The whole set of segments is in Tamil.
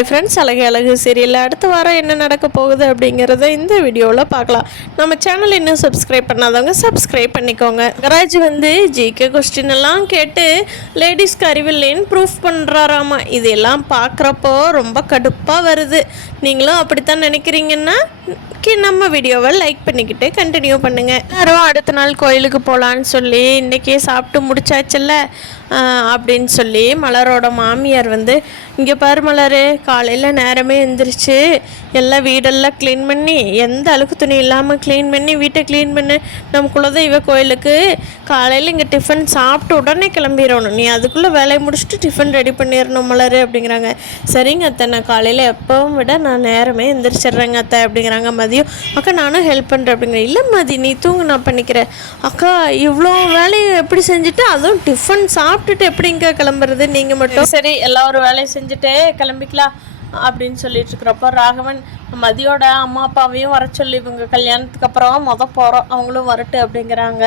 ஹாய் ஃப்ரெண்ட்ஸ், அழகு அழகு சீரியல் அடுத்த வாரம் என்ன நடக்க போகுது அப்படிங்கிறத இந்த வீடியோவில் பார்க்கலாம். நம்ம சேனல் இன்னும் சப்ஸ்கிரைப் பண்ணாதவங்க சப்ஸ்கிரைப் பண்ணிக்கோங்க. கராஜ் ஜிகே கொஸ்டின் எல்லாம் கேட்டு லேடிஸ்க்கு அறிவில்லைன்னு ப்ரூஃப் பண்ணுறாராமா. இதெல்லாம் பார்க்குறப்போ ரொம்ப கடுப்பாக வருது. நீங்களும் அப்படித்தான் நினைக்கிறீங்கன்னா நம்ம வீடியோவை லைக் பண்ணிக்கிட்டு கண்டினியூ பண்ணுங்கள். எல்லாரும் அடுத்த நாள் கோயிலுக்கு போகலான்னு சொல்லி இன்றைக்கே சாப்பிட்டு முடிச்சாச்சுல்ல அப்படின்னு சொல்லி மலரோட மாமியார் இங்கே பாரு மலர், காலையில் நேரமே எழுந்திரிச்சு எல்லாம் வீடெல்லாம் க்ளீன் பண்ணி எந்த அழுக்கு துணி இல்லாமல் க்ளீன் பண்ணி வீட்டை க்ளீன் பண்ணி நம்ம குலதெய்வ கோயிலுக்கு காலையில் இங்கே டிஃபன் சாப்பிட்டு உடனே கிளம்பிடணும். நீ அதுக்குள்ளே வேலையை முடிச்சுட்டு டிஃபன் ரெடி பண்ணிடணும் மலர் அப்படிங்கிறாங்க. சரிங்க அத்தை, நான் காலையில் எப்பவும் விட நான் நேரமே எந்திரிச்சிட்றேங்க அத்தை அப்படிங்கிறாங்க. மதியம் அக்கா நானும் ஹெல்ப் பண்ணுறேன் அப்படிங்கிற. இல்லை மதி, நீ தூங்கு, நான் பண்ணிக்கிறேன். அக்கா இவ்வளோ வேலையை எப்படி செஞ்சுட்டு அதுவும் டிஃபன் சாப்பிட்டுட்டு எப்படிங்க கிளம்புறது? நீங்கள் மட்டும் சரி எல்லா ஒரு வேலையை செஞ்சுட்டு கிளம்பிக்கலாம் அப்படின்னு சொல்லிட்டு இருக்கிறப்போ ராகவன் மதியோட அம்மா அப்பாவையும் வர சொல்லி இவங்க கல்யாணத்துக்கு அப்புறம் போகிறோம், அவங்களும் வரட்டு அப்படிங்கிறாங்க.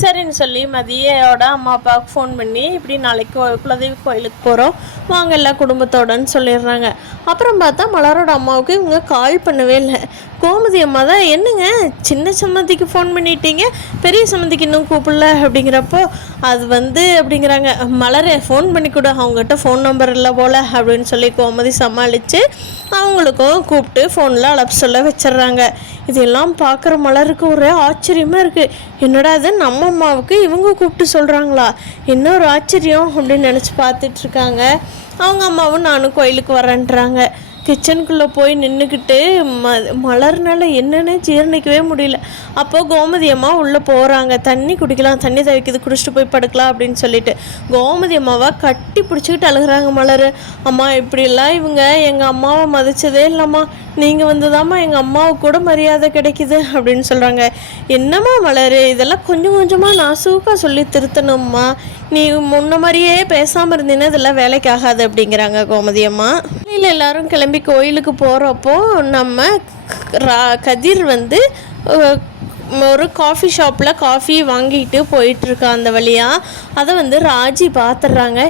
சரின்னு சொல்லி மதியோட அம்மா அப்பாவுக்கு ஃபோன் பண்ணி இப்படி நாளைக்கு குலதெய்வ கோயிலுக்கு போகிறோம் வாங்க எல்லா குடும்பத்தோடன்னு சொல்லிடுறாங்க. அப்புறம் பார்த்தா மலரோட அம்மாவுக்கு இவங்க கால் பண்ணவே இல்லை. கோமதி அம்மா தான், என்னங்க சின்ன சம்மந்திக்கு ஃபோன் பண்ணிட்டீங்க, பெரிய சம்மந்திக்கு இன்னும் கூப்பிடல அப்படிங்கிறப்போ அது அப்படிங்கிறாங்க. மலரை ஃபோன் பண்ணி கொடு, அவங்ககிட்ட ஃபோன் நம்பர் இல்லை போல் அப்படின்னு சொல்லி கோமதி சமாளித்து அவங்களுக்கும் கூப்பிட்டு ஃபோனில் அழைப்பு சொல்ல வச்சிட்றாங்க. இதெல்லாம் பார்க்குற மலருக்கு ஒரே ஆச்சரியமாக இருக்குது. என்னடா இது நம்ம அம்மாவுக்கு இவங்க கூப்பிட்டு சொல்கிறாங்களா, இன்னொரு ஆச்சரியம் அப்படின்னு நினச்சி பார்த்துட்ருக்காங்க. அவங்க அம்மாவும் நானும் கோயிலுக்கு வரேன்றாங்க. கிச்சனுக்குள்ளே போய் நின்றுக்கிட்டு மலர்னால என்னென்ன ஜீரணிக்கவே முடியல. அப்போது கோமதி அம்மா உள்ளே போகிறாங்க. தண்ணி குடிக்கலாம், தண்ணி தவிக்குது, குடிச்சிட்டு போய் படுக்கலாம் அப்படின்னு சொல்லிட்டு கோமதி அம்மாவை கட்டி பிடிச்சிக்கிட்டு அழுகிறாங்க மலர். அம்மா இப்படிலாம் இவங்க எங்கள் அம்மாவை மதித்ததே இல்லைம்மா, நீங்கள் வந்ததாம்மா எங்கள் அம்மாவுக்கு கூட மரியாதை கிடைக்கிது அப்படின்னு சொல்கிறாங்க. என்னம்மா மலர், இதெல்லாம் கொஞ்சம் கொஞ்சமாக நாசூக்காக சொல்லி திருத்தணும்மா, நீ முன்ன மாதிரியே பேசாமல் இருந்தீங்கன்னா இதெல்லாம் வேலைக்கு ஆகாது அப்படிங்கிறாங்க கோமதி அம்மா. இல்லை எல்லாரும் கிளம்பி கோயிலுக்கு போகிறப்போ நம்ம கதிர் ஒரு காஃபி ஷாப்பில் காஃபி வாங்கிட்டு போயிட்டுருக்கா அந்த வழியாக. அதை ராஜி பார்த்துட்றாங்க.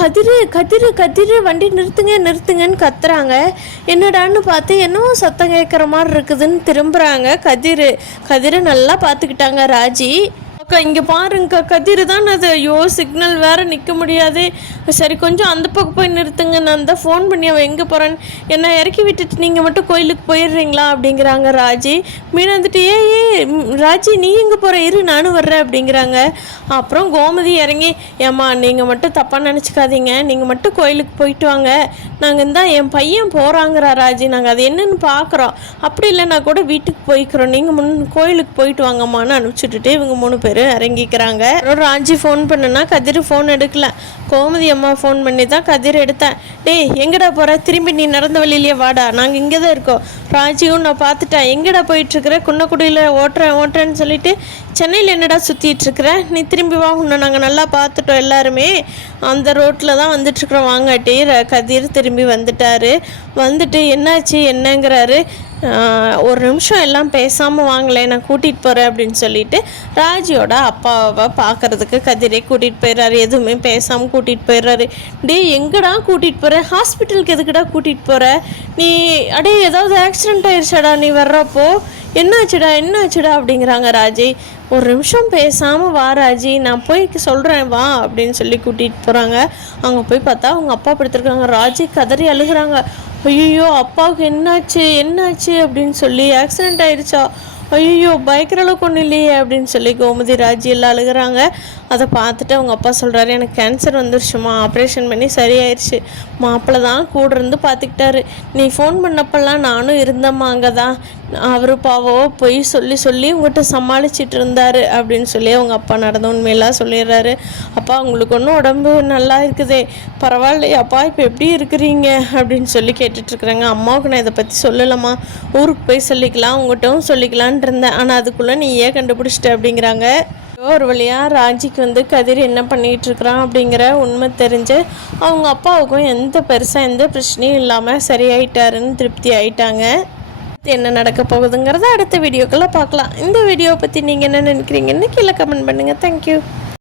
கதிர் கதிர் கதிர் வண்டி நிறுத்துங்கன்னு கத்துறாங்க. என்னடான்னு பார்த்து என்னவோ சத்தம் கேட்குற மாதிரி இருக்குதுன்னு திரும்புகிறாங்க. கதிரை நல்லா பார்த்துக்கிட்டாங்க ராஜி. அக்கா இங்கே பாருங்கக்கா, கதிர் தான் அது. ஐயோ சிக்னல் வேறு நிற்க முடியாது. சரி கொஞ்சம் அந்த பக்கம் போய் நிறுத்துங்க, நான் தான் ஃபோன் பண்ணி அவன் எங்கே போகிறான்னு என்னை இறக்கி விட்டுட்டு நீங்கள் மட்டும் கோயிலுக்கு போயிடுறீங்களா அப்படிங்கிறாங்க ராஜி. மீன் ஏ ராஜி நீ எங்கே போகிற, இரு நானும் வர்றேன் அப்படிங்கிறாங்க. அப்புறம் கோமதி இறங்கி, ஏம்மா நீங்கள் மட்டும் தப்பாக நினச்சிக்காதீங்க, நீங்கள் மட்டும் கோயிலுக்கு போயிட்டு வாங்க, நாங்கள் இருந்தால் என் பையன் போகிறாங்கிறா ராஜி, நாங்கள் அது என்னென்னு பார்க்குறோம், அப்படி இல்லைன்னா கூட வீட்டுக்கு போய்க்கிறோம், நீங்கள் கோயிலுக்கு போயிட்டு வாங்கம்மான்னு அனுப்பிச்சுட்டுட்டு இவங்க 3 பேர் இறங்கிக்கிறாங்க. ராஜி ஃபோன் பண்ணுனா கதிர் ஃபோன் எடுக்கல. கோமதி அம்மா ஃபோன் பண்ணி தான் கதிர் எடுத்தேன். டேய் எங்கடா போகிற, திரும்பி நீ நடந்த வழியிலேயே வாடா, நாங்கள் இங்கே தான் இருக்கோம், ராஜியும் நான் பார்த்துட்டேன், எங்கடா போயிட்டுருக்குற, குன்னக்குடியில் ஓட்டுறேன்னு சொல்லிட்டு சென்னையில் என்னடா சுற்றிட்டுருக்குற, நீ திரும்பி வா, உன்னை நாங்கள் நல்லா பார்த்துட்டோம், எல்லாருமே அந்த ரோட்டில் தான் வந்துட்டுருக்குறோம் வாங்காட்டி. கதிர் திரும்பி வந்துட்டு என்னாச்சு என்னங்கிறாரு. ஒரு நிமிஷம் எல்லாம் பேசாமல் வாங்கலை, நான் கூட்டிகிட்டு போகிறேன் அப்படின்னு சொல்லிட்டு ராஜியோட அப்பாவை பார்க்குறதுக்கு கதிரே கூட்டிகிட்டு போயிடுறாரு. எதுவுமே பேசாமல் கூட்டிகிட்டு போயிடுறாரு. டே எங்கடா கூட்டிகிட்டு போகிற, ஹாஸ்பிட்டலுக்கு எதுக்குடா கூட்டிகிட்டு போகிற, நீ அடே ஏதாவது ஆக்சிடெண்ட் ஆயிடுச்சாடா நீ வர்றப்போ, என்னாச்சுடா அப்படிங்கிறாங்க ராஜி. ஒரு நிமிஷம் பேசாமல் வா ராஜி, நான் போய் சொல்கிறேன் வா அப்படின்னு சொல்லி கூட்டிகிட்டு போகிறாங்க. அங்கே போய் பார்த்தா அவங்க அப்பா படுத்துருக்காங்க. ராஜி கதறி அழுகிறாங்க. ஐயோ அப்பாவுக்கு என்னாச்சு அப்படின்னு சொல்லி, ஆக்சிடெண்ட் ஆயிடுச்சா, ஐயோ பயக்கிற அளவுக்கு ஒன்றும் இல்லையே அப்படின்னு சொல்லி கோமதி ராஜி எல்லாம் அழுகிறாங்க. அதை பார்த்துட்டு அவங்க அப்பா சொல்கிறாரு, எனக்கு கேன்சர் வந்துருச்சுமா, ஆப்ரேஷன் பண்ணி சரியாயிடுச்சு, மாப்பிள்ளை தான் கூட இருந்து பார்த்துக்கிட்டாரு, நீ ஃபோன் பண்ணப்பெல்லாம் நானும் இருந்தம்மா அங்கே தான், அவர் பாவோ போய் சொல்லி உங்கள்கிட்ட சமாளிச்சிட்டு இருந்தார் அப்படின்னு சொல்லி அவங்க அப்பா நடந்த உண்மையெல்லாம் சொல்லிடுறாரு. அப்பா உங்களுக்கு ஒன்றும் உடம்பு நல்லா இருக்குதே, பரவாயில்லையாப்பா, இப்போ எப்படி இருக்கிறீங்க அப்படின்னு சொல்லி கேட்டுட்ருக்குறாங்க. அம்மாவுக்கு நான் இதை பற்றி சொல்லலாமா, ஊருக்கு போய் சொல்லிக்கலாம், உங்கள்கிட்டவும் சொல்லிக்கலான் இருந்தேன், ஆனால் அதுக்குள்ளே நீ ஏன் கண்டுபிடிச்சிட்ட அப்படிங்கிறாங்க. ஒரு வழியாக ராஜிக்கு கதிர் என்ன பண்ணிகிட்டு இருக்கிறான் அப்படிங்கிற உண்மை தெரிஞ்சு அவங்க அப்பாவுக்கும் எந்த பிரச்சனையும் இல்லாமல் சரியாயிட்டாருன்னு திருப்தி ஆயிட்டாங்க. என்ன நடக்க போகுதுங்கிறத அடுத்த வீடியோக்களை பார்க்கலாம். இந்த வீடியோவை பற்றி நீங்கள் என்ன நினைக்கிறீங்கன்னு கீழே கமெண்ட் பண்ணுங்கள். தேங்க்யூ.